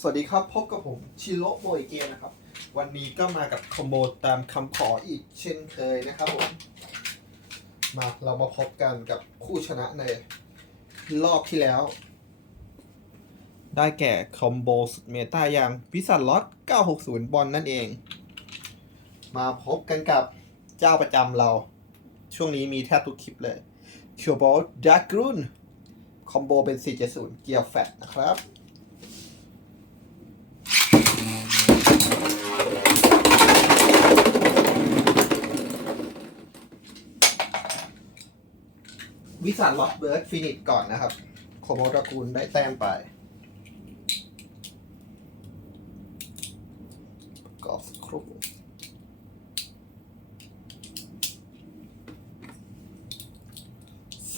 สวัสดีครับ พบกับผมชิโร่โบยเกมนะครับ วันนี้ก็มากับคอมโบตามคำขออีกเช่นเคยนะครับผม มาเรามาพบกันกับคู่ชนะในรอบที่แล้ว ได้แก่คอมโบสุดเมตาอย่างพิซันล็อต 960 บอลนั่นเอง มาพบกันกับเจ้าประจำเรา ช่วงนี้มีแทบทุกคลิปเลยเคียวบอลดักกรุนคอมโบเป็น 470 เกียร์แฟตนะครับ วิสันล็อตเบิร์ดฟินิชก่อนนะครับ โคโมตระกูลได้แต้มไปกอบสักครู่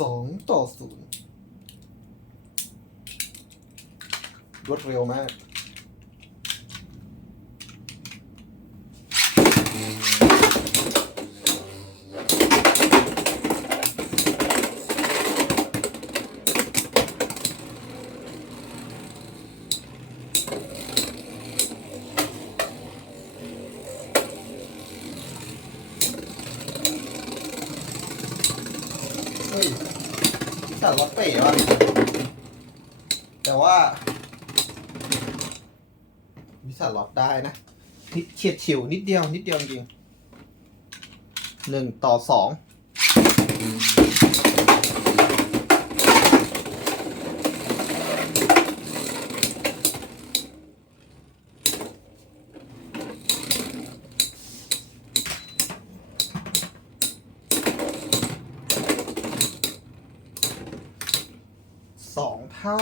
สองต่อศูนย์รวดเร็วมาก เฮ้ยแต่รถเป๋ว่ะแต่ว่า วิสาล็อตได้นะนิด เฉียดฉิวนิดเดียวนิดเดียวจริงหนึ่งต่อสองสองเท่า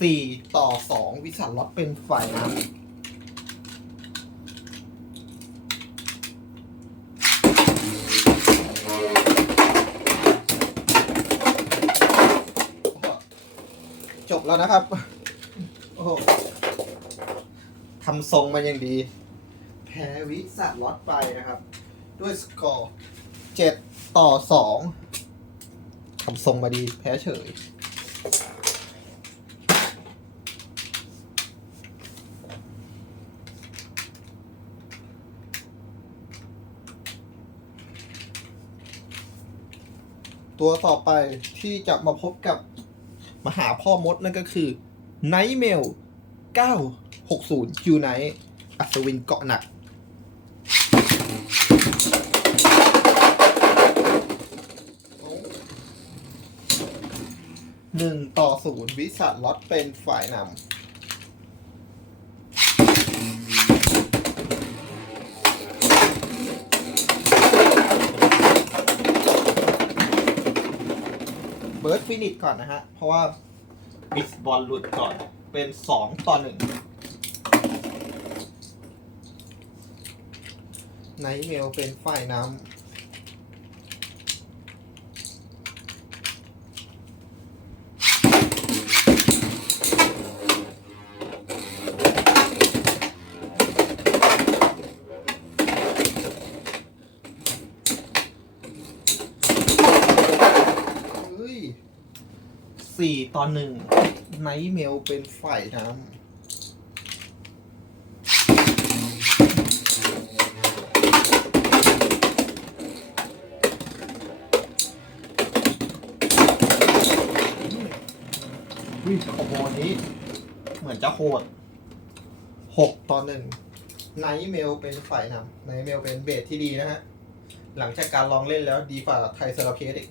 สี่ต่อสองวิสัน ล็อตเป็นฝ่ายนำจบแล้วนะครับ โอ้โหทำทรงมาอย่างดี แพ้วิสันล็อตไปนะครับ ด้วยสกอร์เจ็ดต่อสองทำทรงมาดีแพ้เฉย ตัวต่อไปที่จะมาพบกับมหาพ่อมดนั่นก็คือ Nightmail 960 u n i t e อัศวินเกาะหนัก หนึ่งต่อศูนย์วิสัทล็อตเป็นฝ่ายนำ ฟินิชก่อนนะฮะ เพราะว่ามิสบอลหลุดก่อนเป็นสองต่อหนึ่งไนท์เมลเป็นฝ่ายนำ สี่ต่อหนึ่งไนท์เมลเป็นฝ่ายนำวิขโมยนี้เหมือนจะโหดหกต่อหนึ่งไนท์เมลเป็นฝ่ายนำไนท์เมลเป็นเบสที่ดีนะฮะ หลังจากการลองเล่นแล้วดีฝ่าไทยเซราเพสอีก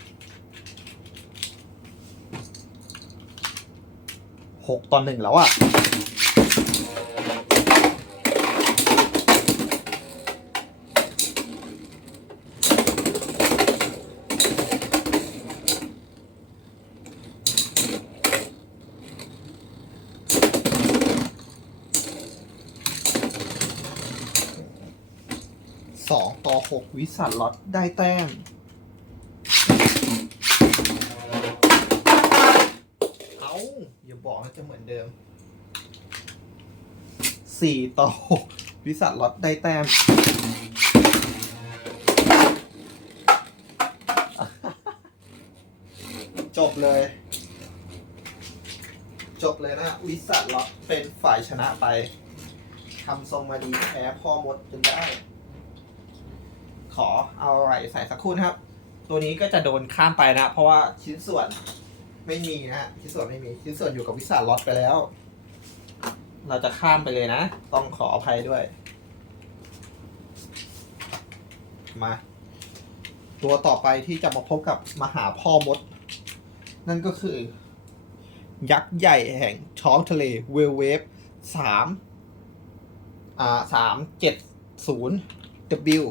หกต่อหนึ่งแล้วอะสองต่อหกวิสัทล็อตได้แต้ม 4 ต่อ 6 วิสัทล็อตได้แต้ม จบเลย จบเลยนะ วิสัทล็อตเป็นฝ่ายชนะไปทำทรงมาดีแพ้พ่อมดจนได้ ขอเอาอะไรใส่สักครู่นะครับ ตัวนี้ก็จะโดนข้ามไปนะ เพราะว่าชิ้นส่วนไม่มีนะฮะชิ้นส่วนไม่มีชิ้นส่วนอยู่กับวิสัทล็อตไปแล้ว เราจะข้ามไปเลยนะ ต้องขออภัยด้วย มา ตัวต่อไปที่จะมาพบกับมหาพ่อมด นั่นก็คือ ยักษ์ใหญ่แห่งช้องทะเลเวลเวฟสามอ่าสามเจ็ดศูนย์ W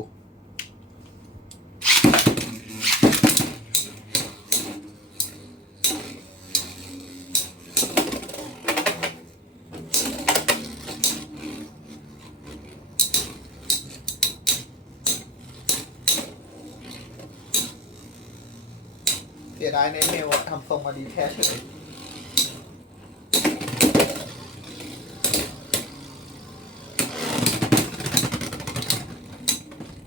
เสียดายในเมลอะทำทรง มาดีแท้เฉย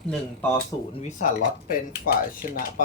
หนึ่งต่อศูนย์วิสัทล็อตเป็นฝ่ายชนะไป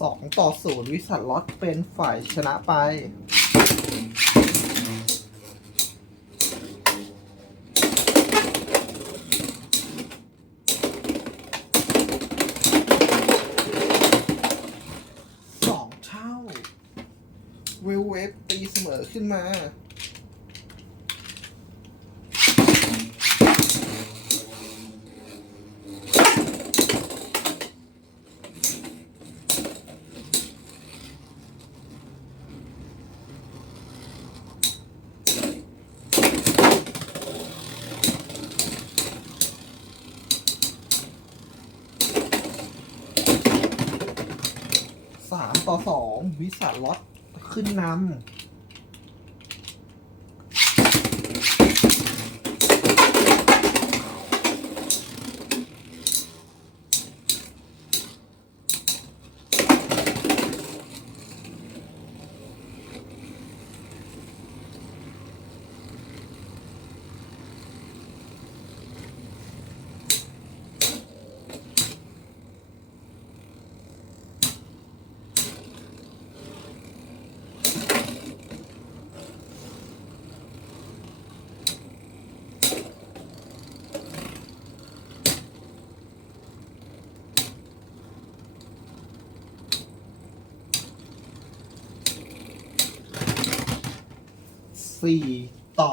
สอง ต่อศูนย์วิสัทล็อตเป็นฝ่ายชนะไป สองเท่า เวลเวฟตีเสมอขึ้นมา สามต่อสอง วิสาล็อตขึ้นนำ สี่ต่อ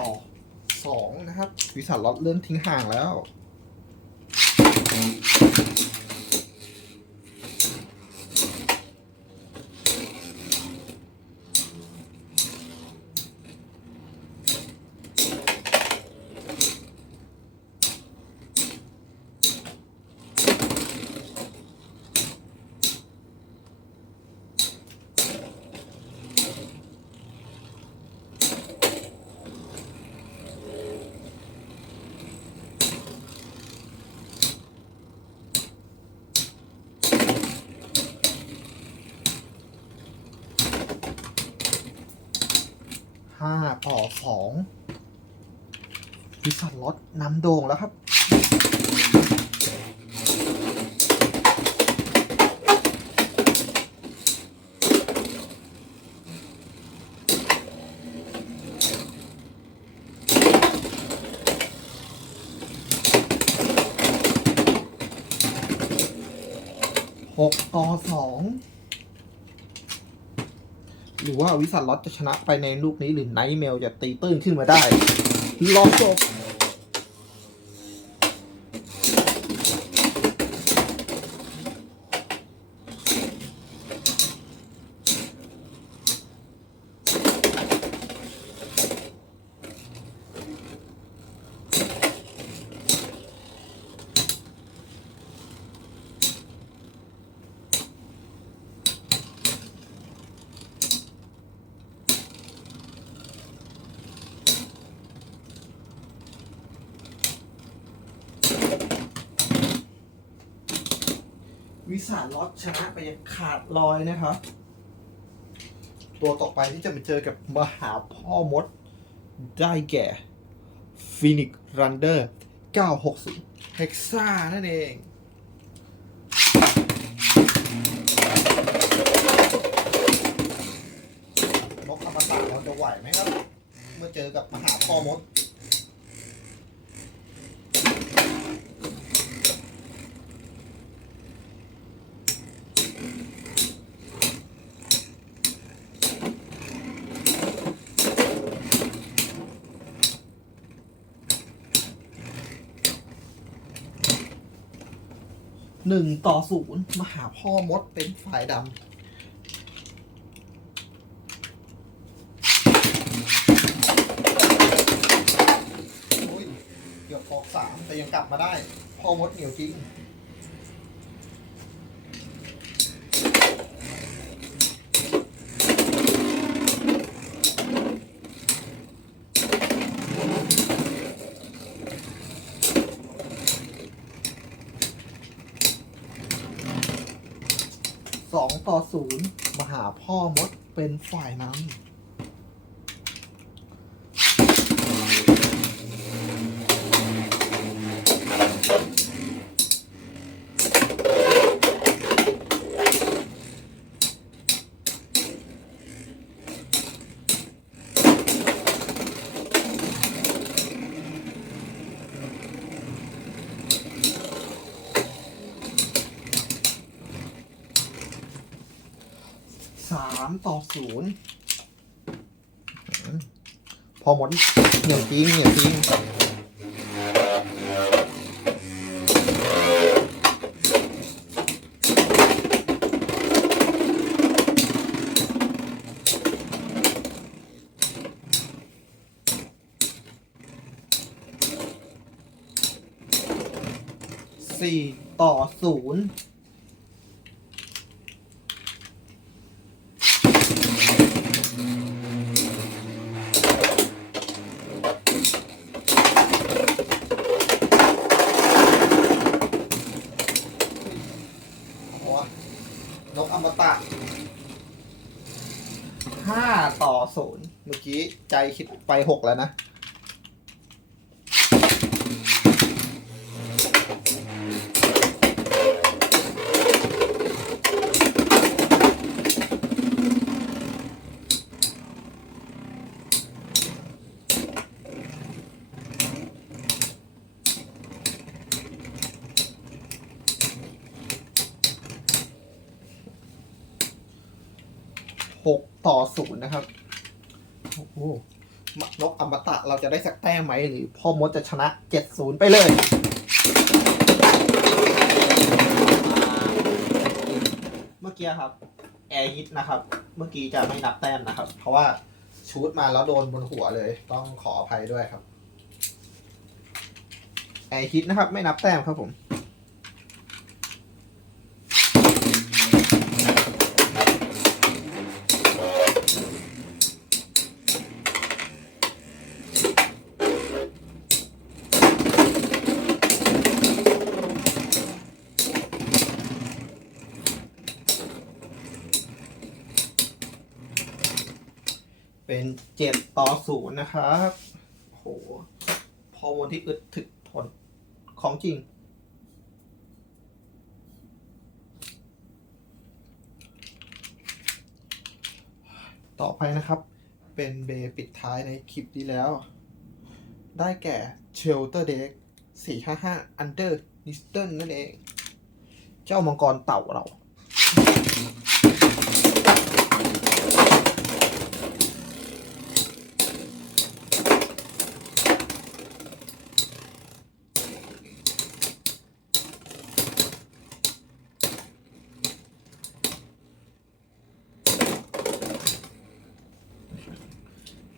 สองนะครับ วิสัทล็อตเริ่มทิ้งห่างแล้ว ห้า ต่อสองวิสัทล็อตนำโด่งแล้วครับ หกต่อสอง หรือว่าวิสันล็อตจะชนะไปในลูกนี้หรือไนท์เมลจะตีตื้นขึ้นมาได้ลองจบ ห วิ สานล็อตชนะไปย่างขาดลอยนะครับ ตัวต่อไปที่จะมาเจอกับมหาพ่อมด ได้แก่ฟินิกรันเดอร์960 h e x a นั่นเองนกอมตะเราจะไหวไหมครับ เมื่อเจอกับมหาพ่อมด หนึ่งต่อศูนย์มหาพ่อมดเป็นฝ่ายดำโอ้ยเกือบออกสามแต่ยังกลับมาได้ พ่อมดเหนียวจริง ศูนย์มหาพ่อมดเป็นฝ่ายนำ สามต่อ ศูนย์พอหมดเหนียวจริงเหนียวจริงสี่ต่อศูนย์ โอ้นกอมตะ ห้าต่อศูนย์เมื่อกี้ใจคิดไปหกแล้วนะ หกต่อศูนย์นะครับ โอ้โห นกอมตะเราจะได้สักแต้มไหมหรือพ่อมดจะชนะเจ็ดศูนย์ไปเลยเมื่อกี้ครับแอร์ฮิตนะครับ เมื่อกี้จะไม่นับแต้มนะครับ เพราะว่าชูดมาแล้วโดนบนหัวเลย ต้องขออภัยด้วยครับแอร์ฮิตนะครับ ไม่นับแต้มครับผม เจ็ดต่อศูนย์นะครับโหพอวนที่อึดถึกทนของจริง ต่อไปนะครับ เป็นเบย์ปิดท้ายในคลิปนี้แล้ว ได้แก่ Shelter Deck 455 Under n i s t o n นั่นเอง เจ้ามังกรเต่าเรา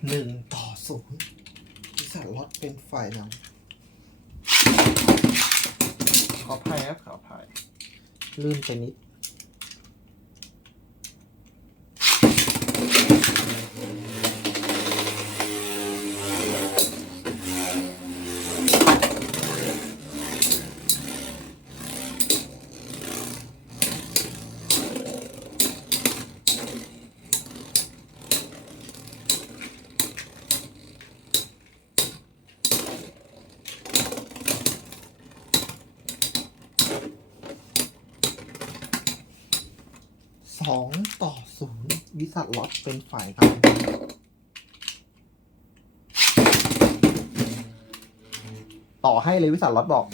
หนึ่งต่อศูนย์พิศาจล็อตเป็นฝ่ายนำขออภัยครับขออภัย ลื่นไปนิด สองต่อศูนย์็เป็นฝ่ายทำต่อให้เลยวิสันล็อตบอก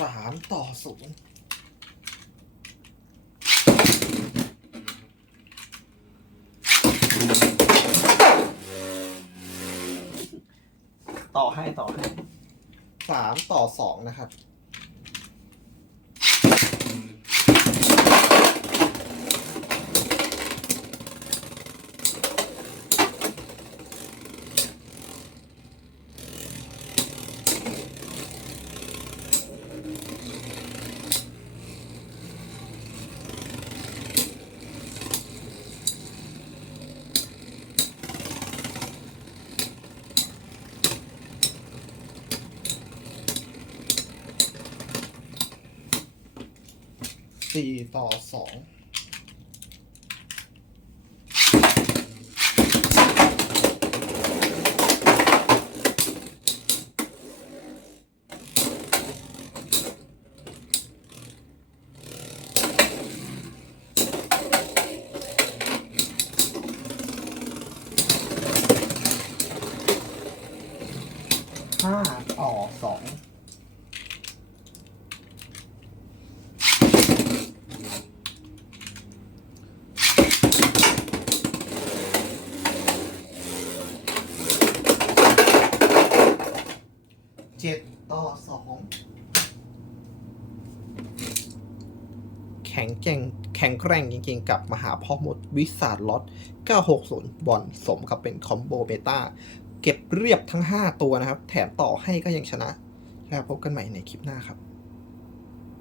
สามต่อศูนย์ ต่อให้ต่อให้สามต่อสองนะครับ สี่ต่อสองห้าต่อสอง เจ็ดต่อสอง แข็งแกร่งแข็งแกร่งจริงๆ กับมหาพ่อมดวิสาดล็อต 960 บอลสมกับเป็นคอมโบเบต้า เก็บเรียบทั้ง 5 ตัวนะครับ แถมต่อให้ก็ยังชนะ แล้วพบกันใหม่ในคลิปหน้าครับ